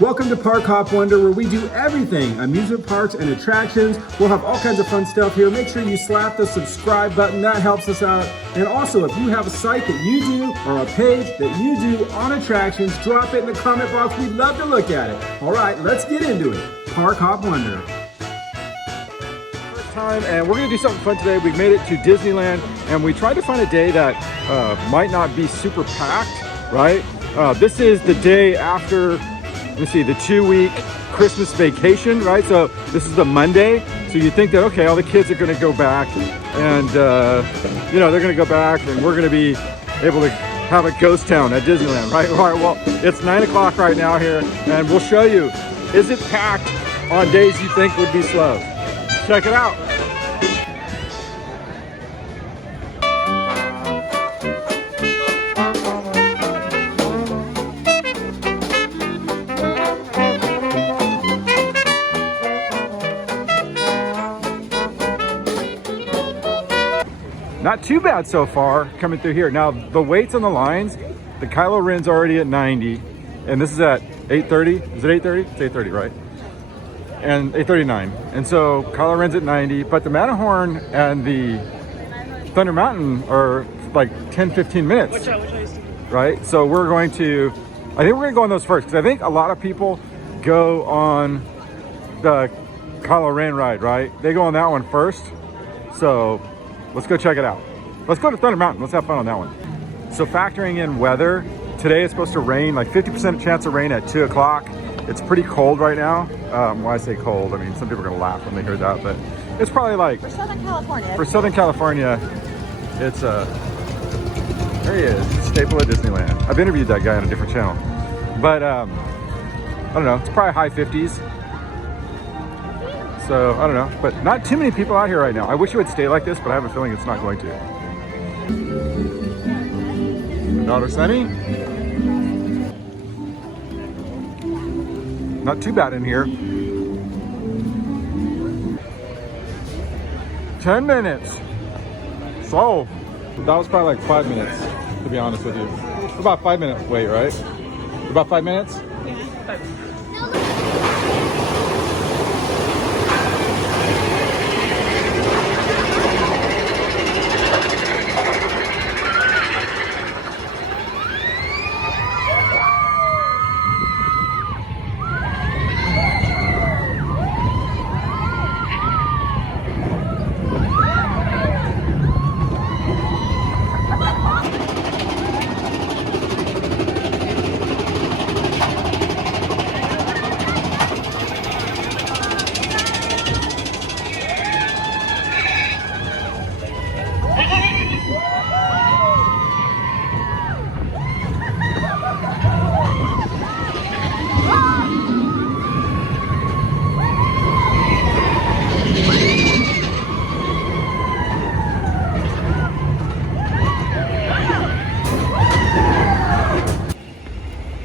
Welcome to Park Hop Wonder, where we do everything amusement parks and attractions. We'll have all kinds of fun stuff here. Make sure you slap the subscribe button, that helps us out. And also, if you have a site that you do or a page that you do on attractions, drop it in the comment box. We'd love to look at it. All right, let's get into it. Park Hop Wonder. First time, and we're gonna do something fun today. We've made it to Disneyland, and we tried to find a day that might not be super packed, right? This is the day after, let's see, the 2-week Christmas vacation, right? So this is the Monday. So you think that, okay, all the kids are gonna go back and, they're gonna go back and we're gonna be able to have a ghost town at Disneyland, right? All right, well, it's 9 o'clock right now here and we'll show you, is it packed on days you think would be slow? Check it out. Not too bad so far coming through here. Now the waits on the lines, the Kylo Ren's already at 90 and this is at 8:30. Is it 8:30? It's 8:30, right? And 8:39. And so Kylo Ren's at 90, but the Matterhorn and the Thunder Mountain are like 10-15 minutes. Which one? Right? So we're going to, I think we're gonna go on those first because I think a lot of people go on the Kylo Ren ride, right? They go on that one first. So let's go check it out. Let's go to Thunder Mountain. Let's have fun on that one. So factoring in weather, today it's supposed to rain, like 50% chance of rain at 2 o'clock. It's pretty cold right now. When I say cold, I mean, some people are gonna laugh when they hear that, but it's probably like, For Southern California. For Southern California, it's there he is, staple at Disneyland. I've interviewed that guy on a different channel. But I don't know, it's probably high 50s. So I don't know, but not too many people out here right now. I wish it would stay like this, but I have a feeling it's not going to. My daughter Sunny. Not too bad in here. 10 minutes. So that was probably like 5 minutes, to be honest with you. About 5 minutes wait, right? About 5 minutes?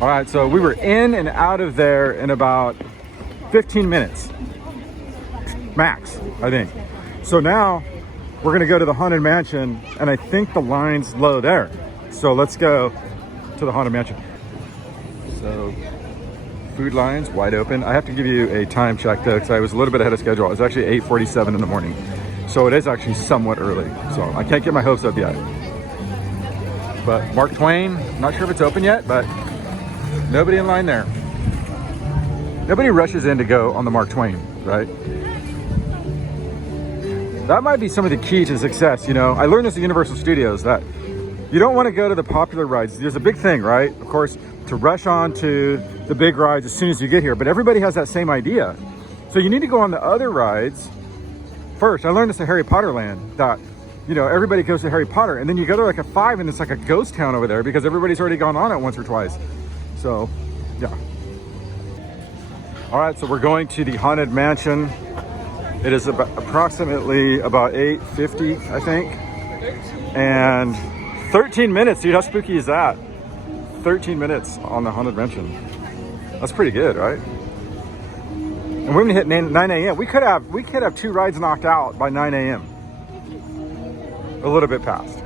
All right, so we were in and out of there in about 15 minutes, max, I think. So now we're gonna go to the Haunted Mansion and I think the line's low there. So let's go to the Haunted Mansion. So food lines wide open. I have to give you a time check though, because I was a little bit ahead of schedule. It was actually 8:47 in the morning. So it is actually somewhat early. So I can't get my hopes up yet. But Mark Twain, not sure if it's open yet, but nobody in line there. Nobody rushes in to go on the Mark Twain, right? That might be some of the key to success, you know. I learned this at Universal Studios, that you don't want to go to the popular rides. There's a big thing, right? Of course, to rush on to the big rides as soon as you get here, but everybody has that same idea. So you need to go on the other rides first. I learned this at Harry Potter Land, that, you know, everybody goes to Harry Potter and then you go to like a 5 and it's like a ghost town over there because everybody's already gone on it once or twice. So, yeah. All right, so we're going to the Haunted Mansion. It is approximately about 8:50, I think. And 13 minutes, dude, how spooky is that? 13 minutes on the Haunted Mansion. That's pretty good, right? And we're gonna hit 9 a.m. We could have 2 rides knocked out by 9 a.m. A little bit past.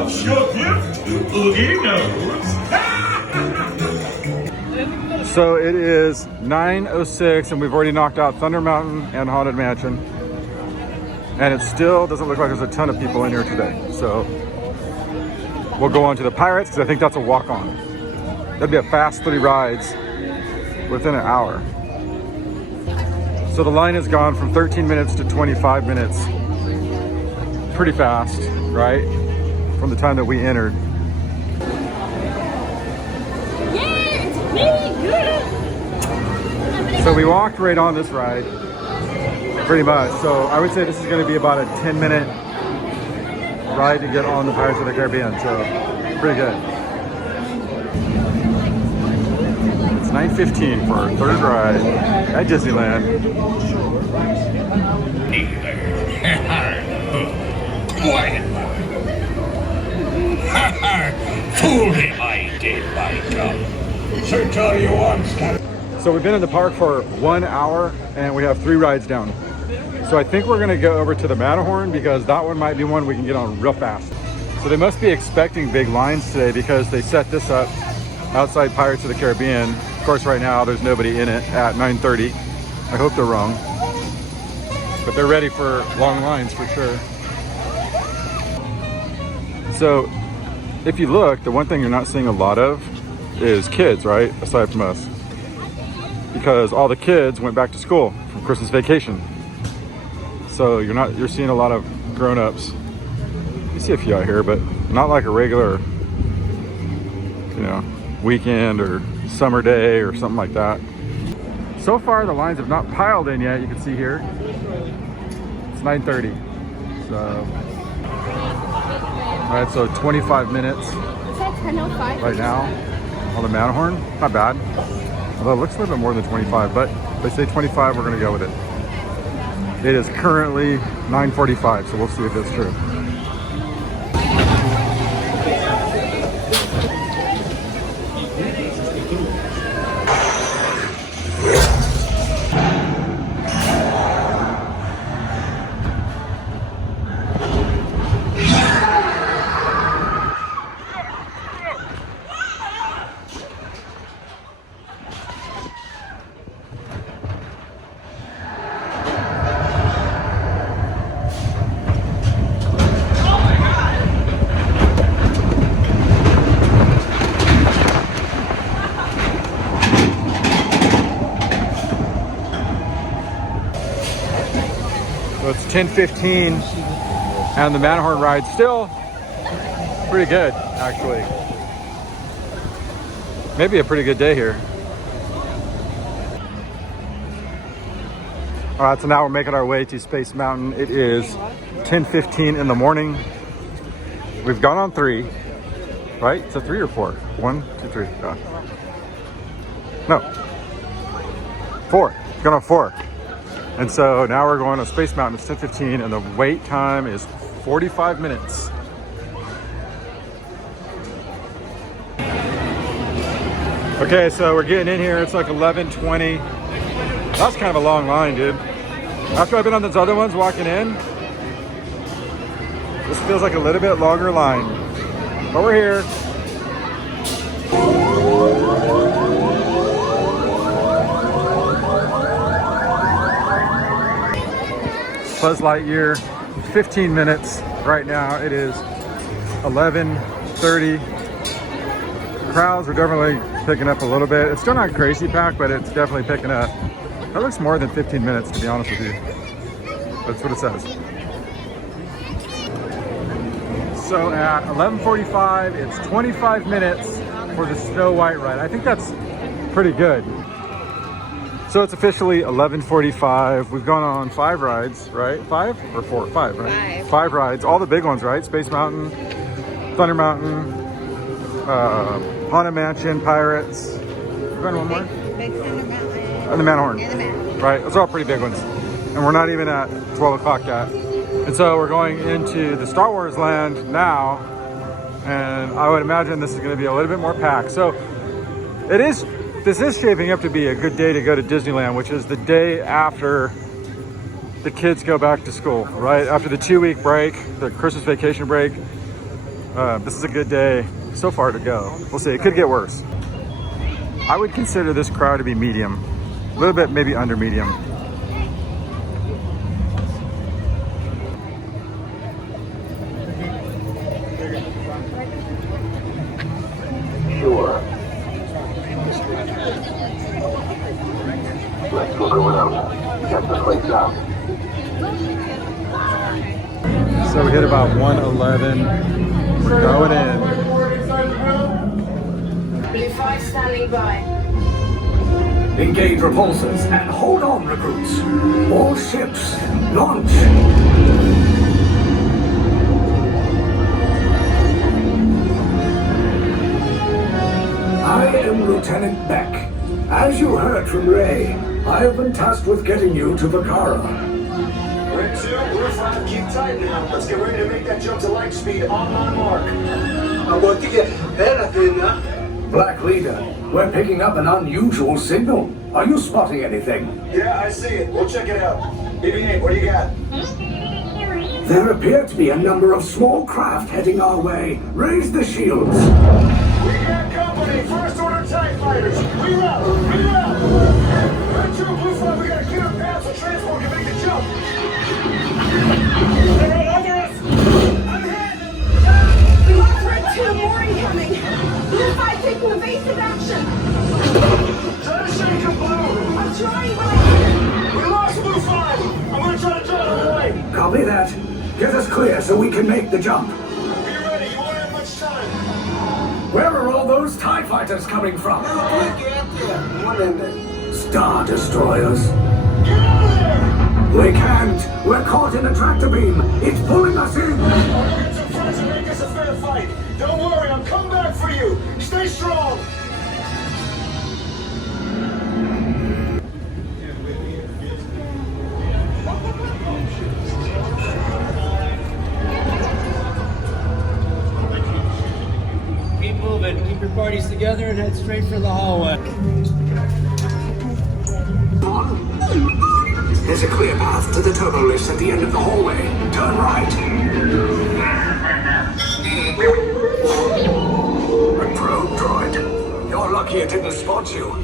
What's your gift? Oogie knows. So it is 9:06 and we've already knocked out Thunder Mountain and Haunted Mansion. And it still doesn't look like there's a ton of people in here today. So we'll go on to the Pirates because I think that's a walk-on. That'd be a fast 3 rides within an hour. So the line has gone from 13 minutes to 25 minutes. Pretty fast, right? From the time that we entered. So we walked right on this ride, pretty much. So I would say this is going to be about a 10-minute ride to get on the Pirates of the Caribbean. So pretty good. It's 9:15 for our 3rd ride at Disneyland. Quiet. Fooled him, I did, by God. So tell you once, Captain. So we've been in the park for 1 hour and we have 3 rides down. So I think we're gonna go over to the Matterhorn because that one might be one we can get on real fast. So they must be expecting big lines today because they set this up outside Pirates of the Caribbean. Of course, right now there's nobody in it at 9:30. I hope they're wrong. But they're ready for long lines for sure. So if you look, the one thing you're not seeing a lot of is kids, right? Aside from us. Because all the kids went back to school from Christmas vacation. So you're seeing a lot of grown-ups. You see a few out here, but not like a regular, weekend or summer day or something like that. So far the lines have not piled in yet, you can see here. It's 9:30. So all right, so 25 minutes right now on the Matterhorn. Not bad. Although it looks a little bit more than 25, but if they say 25, we're gonna go with it. It is currently 9:45, so we'll see if it's true. So it's 10:15 and the Matterhorn ride's still pretty good, actually. Maybe a pretty good day here. All right, so now we're making our way to Space Mountain. It is 10:15 in the morning. We've gone on 3, right? It's a 3 or 4? 1, 2, 3. No. 4. We've gone on 4. And so now we're going to Space Mountain. It's 10:15 and the wait time is 45 minutes. Okay, so we're getting in here. It's like 11:20. That's kind of a long line, dude. After I've been on those other ones walking in, this feels like a little bit longer line. But we're here. Buzz Lightyear, 15 minutes right now. It is 11:30. Crowds are definitely picking up a little bit. It's still not crazy packed, but it's definitely picking up. That looks more than 15 minutes, to be honest with you. That's what it says. So at 11:45, it's 25 minutes for the Snow White ride. I think that's pretty good. So it's officially 11:45. We've gone on 5 rides, right? 5 or 4? 5, right? 5. 5 rides. All the big ones, right? Space Mountain, Thunder Mountain, Haunted Mansion, Pirates. We've gone one more? Big Thunder Mountain. And the Matterhorn. And the Matterhorn. Right, those are all pretty big ones. And we're not even at 12 o'clock yet. And so we're going into the Star Wars land now. And I would imagine this is going to be a little bit more packed. So this is shaping up to be a good day to go to Disneyland, which is the day after the kids go back to school, right? After the 2-week break, the Christmas vacation break, This is a good day so far to go. We'll see, it could get worse. I would consider this crowd to be medium. A little bit maybe under medium. Sure. Let's go going out. Check the place out. So we hit about 111. We're going in. Blue 5 standing by. Engage repulsors and hold on, recruits. All ships, launch. I am Lieutenant Beck. As you heard from Ray, I have been tasked with getting you to Vakara. We're 2, we're 5, keep tight now. Let's get ready to make that jump to light speed on my mark. I'm going to get anything now. Black Leader, we're picking up an unusual signal. Are you spotting anything? Yeah, I see it. We'll check it out. BB-8, what do you got? There appear to be a number of small craft heading our way. Raise the shields. We got company. First order TIE fighters. Reroute. Reroute. Red 2, Blue 5, we got a clear path so transport can make the jump. They're all over us. I'm hit. We lost Red 2, more incoming. Blue 5 taking evasive action. Try to shake him, Blue. I'm trying, but I We lost Blue 5. I'm going to try to draw them away. Copy that. Get us clear so we can make the jump. Be ready. You won't have much time. Where are all those TIE fighters coming from? Star Destroyers. Get out of there. We can't. We're caught in a tractor beam. It's pulling us in. I'll get some friends and make this a fair fight. Don't worry, I'll come back for you. Stay strong. Keep moving. Keep your parties together and head straight for the hallway. There's a clear path to the turbo lifts at the end of the hallway. Turn right. A probe droid. You're lucky it didn't spot you.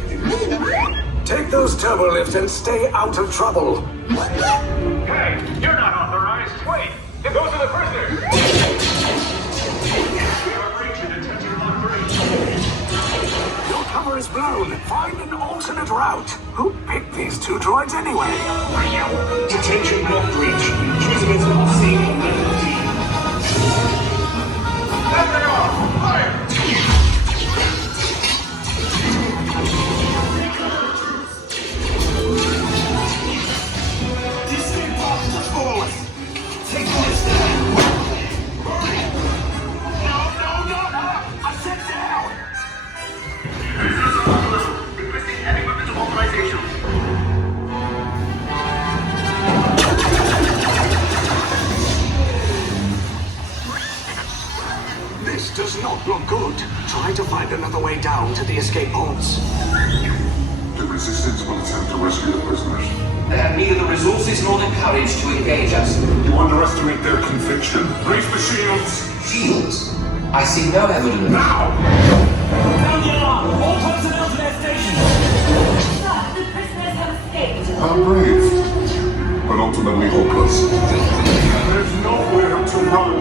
Take those turbo lifts and stay out of trouble. Hey, you're not authorized. Wait, those are the prisoners. We are breaching detention block 3. Your cover is blown. Find an alternate route. Who picked these two droids anyway? Detention block breach. Prisoners not seen on level D. There they are! Fire! Disney box to forward. Take this down. No! I said down! Requesting heavy weapons authorization. This does not look good. Try to find another way down to the escape pods. The resistance will attempt to rescue the prisoners. They have neither the resources nor the courage to engage us. You underestimate their conviction. Raise the shields! Shields? I see no evidence. Now! Sound the alarm! All personnel to their stations! Sir, the prisoners have escaped. How brave, but ultimately hopeless. There's nowhere to run.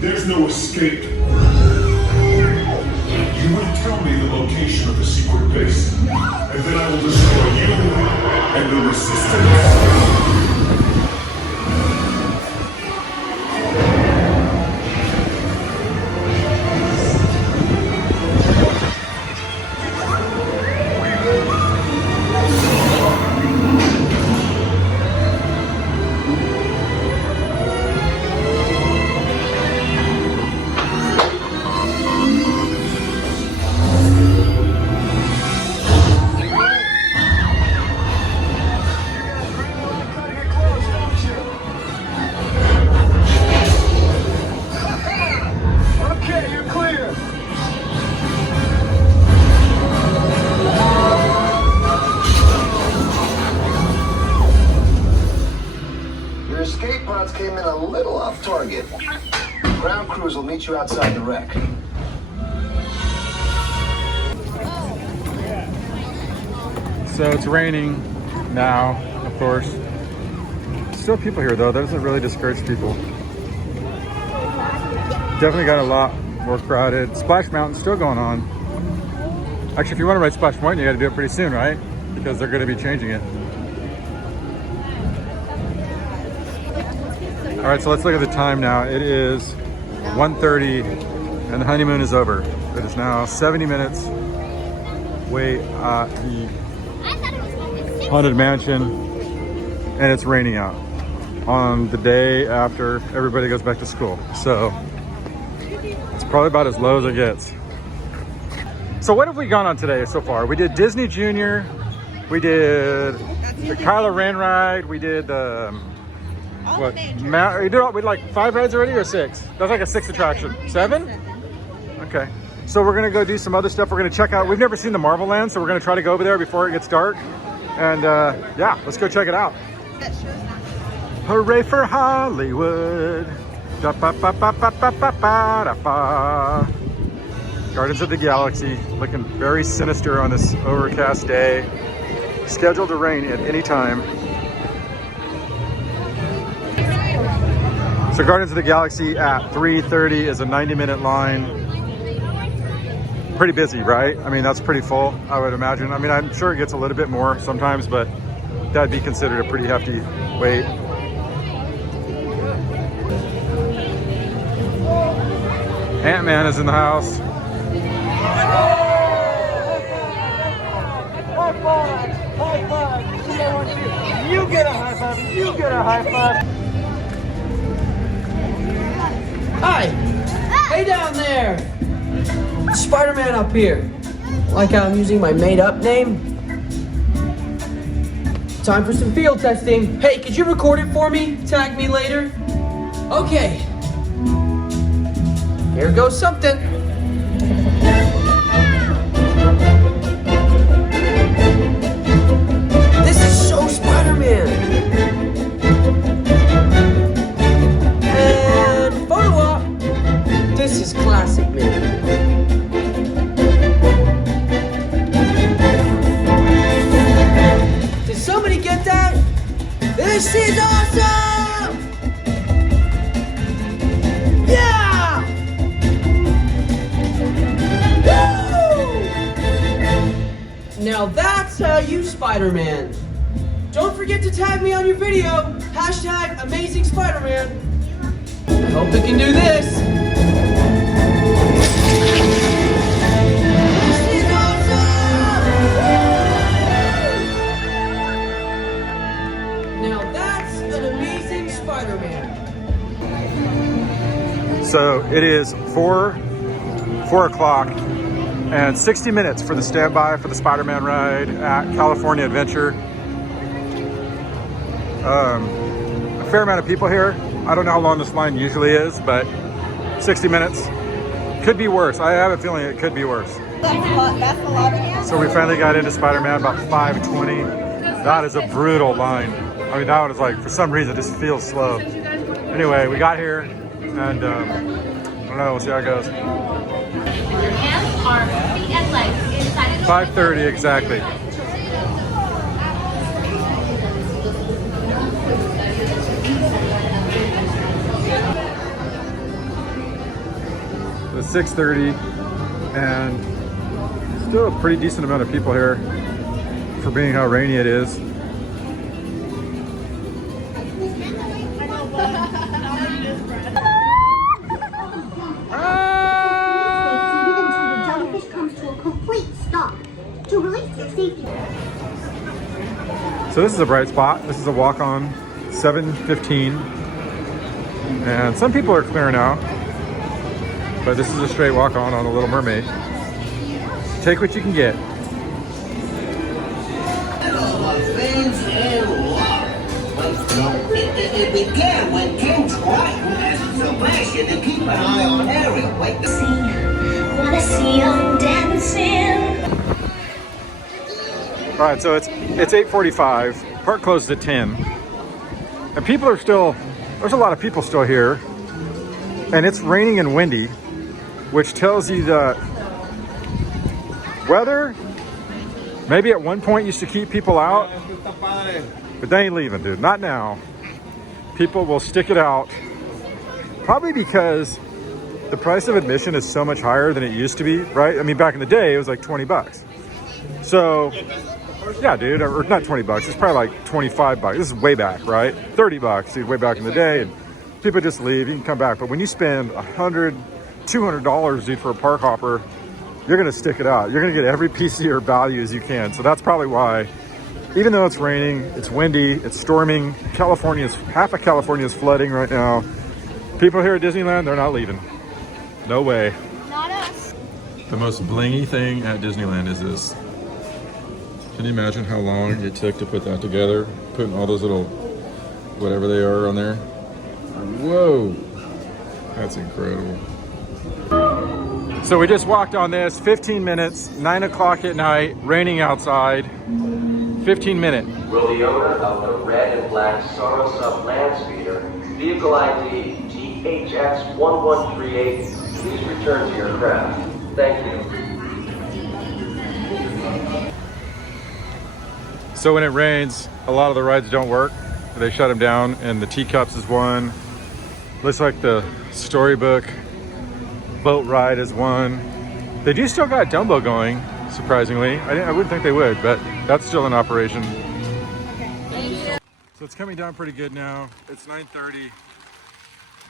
There's no escape. You will tell me the location of the secret base. And then I will destroy you and the resistance. Okay, you're clear. Your escape pods came in a little off target. Ground crews will meet you outside the wreck. So it's raining now, of course. Still people here though. That doesn't really discourage people. Definitely got a lot more crowded. Splash Mountain's still going on. Actually, if you want to ride Splash Mountain, you got to do it pretty soon, right? Because they're going to be changing it. All right, so let's look at the time now. It is 1:30 and the honeymoon is over. It is now 70 minutes. Wait at the Haunted Mansion, and it's raining out on the day after everybody goes back to school. So it's probably about as low as it gets. So what have we gone on today so far? We did Disney Junior, we did the Kylo Ren ride, we did the what? We did like 5 rides already or 6? That's like a 6 attraction. 7? Okay. So we're gonna go do some other stuff. We're gonna check out. We've never seen the Marvel Land, so we're gonna try to go over there before it gets dark. And yeah, let's go check it out. Hooray for Hollywood! Da-ba-ba-ba-ba-ba-ba-da-ba. Guardians of the Galaxy, looking very sinister on this overcast day. Scheduled to rain at any time. So Guardians of the Galaxy at 3:30 is a 90-minute line. Pretty busy, right? I mean, that's pretty full, I would imagine. I mean, I'm sure it gets a little bit more sometimes, but that'd be considered a pretty hefty wait. Ant-Man is in the house. High five! High five! You get a high five! You get a high five! Hi! Hey down there! Spider-Man up here. Like how I'm using my made-up name? Time for some field testing. Hey, could you record it for me? Tag me later? Okay. Here goes something. This is so Spider-Man. And photo op. This is classic man. Did somebody get that? This is awesome! Yeah! Woo! Now that's how you Spider-Man. Don't forget to tag me on your video. Hashtag Amazing Spider-Man. I hope we can do this. This is awesome! Now that's an amazing Spider-Man. So it is 4 o'clock and 60 minutes for the standby for the Spider-Man ride at California Adventure. A fair amount of people here. I don't know how long this line usually is, but 60 minutes. Could be worse. I have a feeling it could be worse. So we finally got into Spider-Man about 5:20. That is a brutal line. I mean, that one is like, for some reason, it just feels slow. Anyway, we got here, and I don't know, we'll see how it goes. Your hands, arms, feet, and legs inside of the 5:30 exactly. It's 6:30 and Still a pretty decent amount of people here for being how rainy it is. So this is a bright spot. This is a walk on 7:15. And some people are clearing out, but this is a straight walk on the Little Mermaid. Take what you can get. It began when King Triton asked Sebastian to keep an eye on Ariel. Wait to see. Wanna see them dancing. All right, so it's 8:45. Park closes at 10, and people are still. There's a lot of people still here, and it's raining and windy, which tells you that weather maybe at one point used to keep people out, but they ain't leaving, dude. Not now. People will stick it out, probably because the price of admission is so much higher than it used to be, right? I mean, back in the day, it was like 20 bucks. So, yeah, dude, or not 20 bucks. It's probably like 25 bucks. This is way back, right? 30 bucks, dude, way back in the day. And people just leave, you can come back. But when you spend $100, $200, dude, for a park hopper, you're gonna stick it out. You're gonna get every piece of your value as you can. So that's probably why, even though it's raining, it's windy, it's storming, half of California is flooding right now. People here at Disneyland, they're not leaving. No way. Not us. The most blingy thing at Disneyland is this. Can you imagine how long it took to put that together? Putting all those little, whatever they are on there. Whoa, that's incredible. So we just walked on this, 15 minutes, 9 o'clock at night, raining outside, 15 minutes. Will the owner of the red and black Soros Sub land speeder, vehicle ID GHX1138, please return to your craft. Thank you. So when it rains, a lot of the rides don't work. They shut them down, and the Teacups is one. Looks like the Storybook boat ride is one. They do still got Dumbo going, surprisingly. I wouldn't think they would, but that's still in operation. So it's coming down pretty good now. It's 9:30.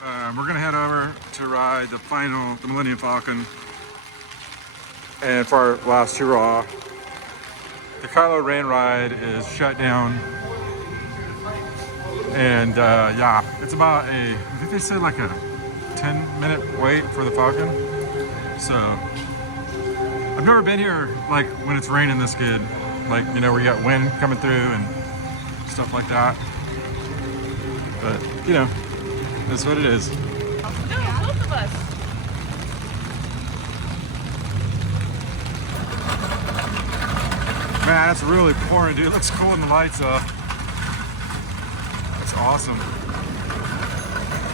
We're gonna head over to ride the Millennium Falcon. And for our last hurrah, the Kylo Ren ride is shut down. And yeah, it's about I think they said like a 10-minute wait for the Falcon. So I've never been here like when it's raining this good, like, you know, where you got wind coming through and stuff like that. But you know, that's what it is. No, both of us. Man, it's really pouring, dude. It looks cool in the lights up. That's awesome.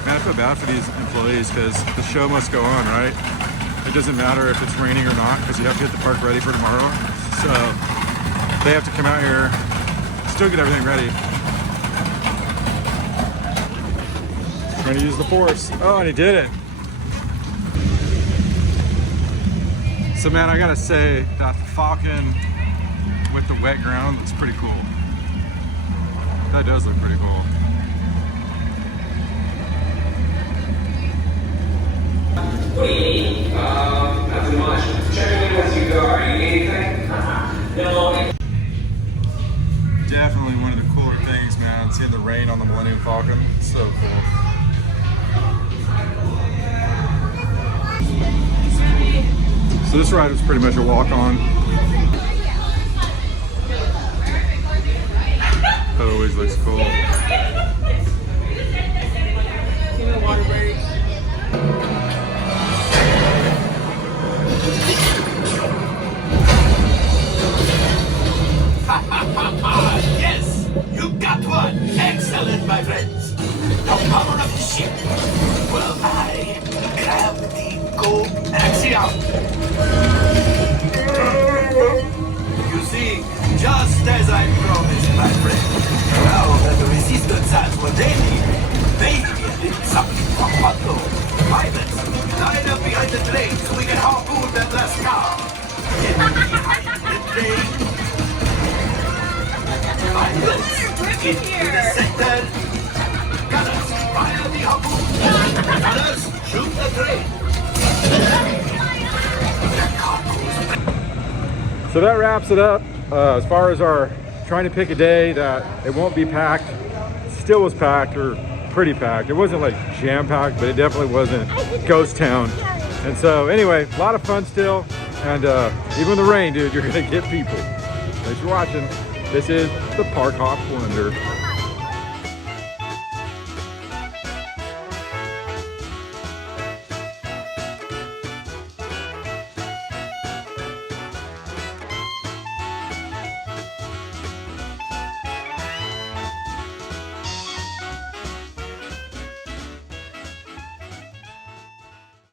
Man, I feel bad for these employees because the show must go on, right? It doesn't matter if it's raining or not because you have to get the park ready for tomorrow. So they have to come out here, still get everything ready. Trying to use the force. Oh, and he did it. So man, I gotta say that Falcon with the wet ground looks pretty cool. That does look pretty cool. What do you need? Not too much. Check in with you go. You need anything? No. Definitely one of the cooler things, man. Seeing the rain on the Millennium Falcon. It's so cool. So this ride was pretty much a walk-on. That always looks cool. Yes, you got one. Excellent, my friends. The power of the ship. Well, I grab the go axiom. You see, just as I promised, my friend. Now that the resistance has what they need, they needed something from Motto. Pilots, line up behind the train so we can harpoon that last car. Into the center. Gunners, fire the harpoon. Gunners, shoot the train. So that wraps it up as far as our trying to pick a day that it won't be packed. Still was packed, or pretty packed. It wasn't like jam packed, but it definitely wasn't ghost town. And so anyway, a lot of fun still. And even with the rain, dude, you're gonna get people. Thanks for watching. This is the Park Hop Wonder.